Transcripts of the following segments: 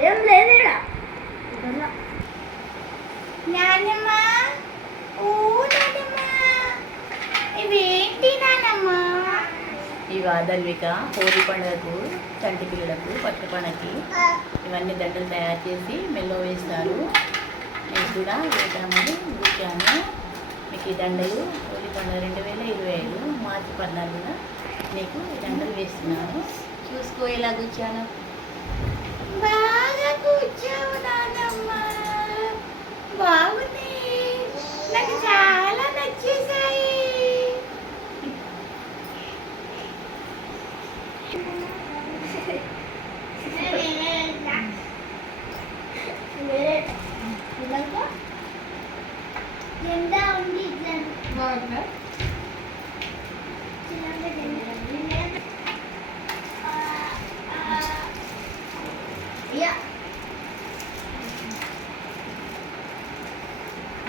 ఏం లేదు ఈడ. నాన్నమ్మ ఓ నాన్నమ్మ ఇవేంటి ఇవి హోలీ పండుగకు చంటి పిల్లలకు పట్టు పండగకి ఇవన్నీ దండలు తయారు చేసి మెల్లో వేస్తారు. నేను కూడా వేద్దామని కూర్చాను మీకు ఈ దండలు హోలీ పండుగ రెండు వేల ఇరవై ఐదు మార్చి పద్నాలుగున నీకు ఈ దండలు వేస్తున్నాను. చూసుకో ఎలా కూర్చాను. బాగా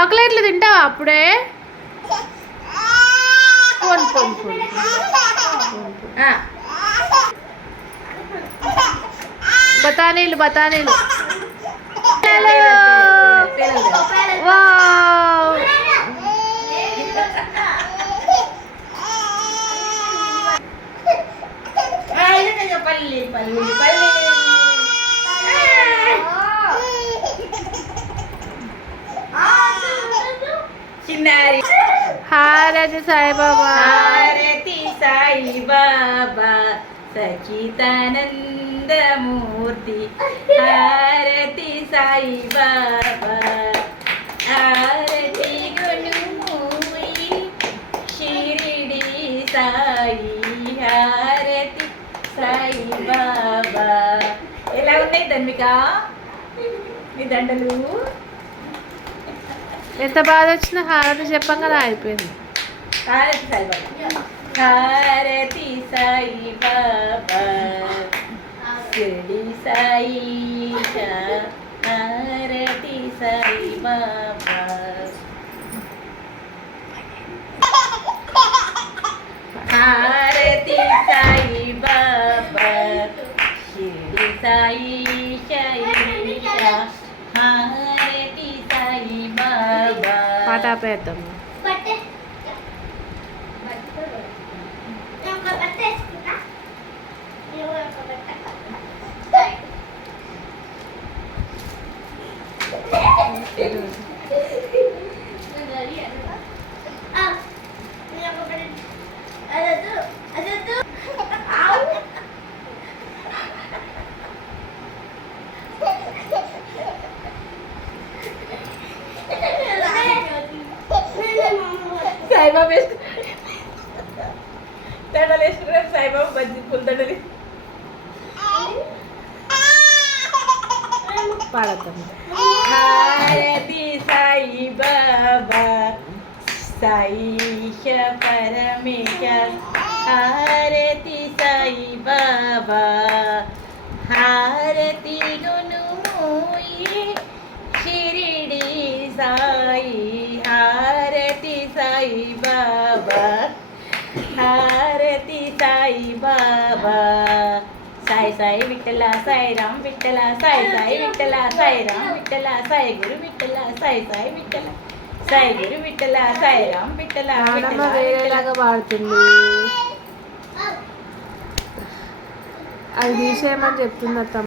చాక్లెట్లు తింటావా అప్పుడే? పోను పోను పోను ఆ, బఠానీలు బఠానీలు హారతి సాయిబాబా. హారతి సాయి బాబా సచితానందమూర్తి హారతి సాయి బాబా హారతి గుణమూయి షిరిడి సాయి హారతి సాయి బాబా ఎలా ఉన్నాయి ధన్విక మీ దండలు? ఎంత బాధ వచ్చినా హారతి చెప్పంగానే అయిపోయింది హారతి సాయి బాబా హారతి సాయి బాబా షిరిడి సాయి హారతి సాయి బాబా హారతి సాయి బాబా షిరిడి సాయి సాయి పాట ఆపేద్దాం బట్టే ఒక సాయిబాబా వేసుకు దండలు వేసుకున్నారు సాయిబాబా బజ్జి పుల్ దండలు పాడద్దాం హారతి సాయి బాబా సాయిష పరమేశ హారతి సాయి బాబా హారతి గునుమూయి షిరిడి సాయి సాయి సాయి విఠల సాయి రామ్ విఠల సాయి సాయి విఠల సాయి రామ్ విఠల సాయి గురు విఠల సాయి సాయి విఠల సాయి గురు విఠల సాయి రామ్ విఠల. వేరేలాగా పాడుతుంది అది తీసేయమని చెప్తుంది అత్తమ్మ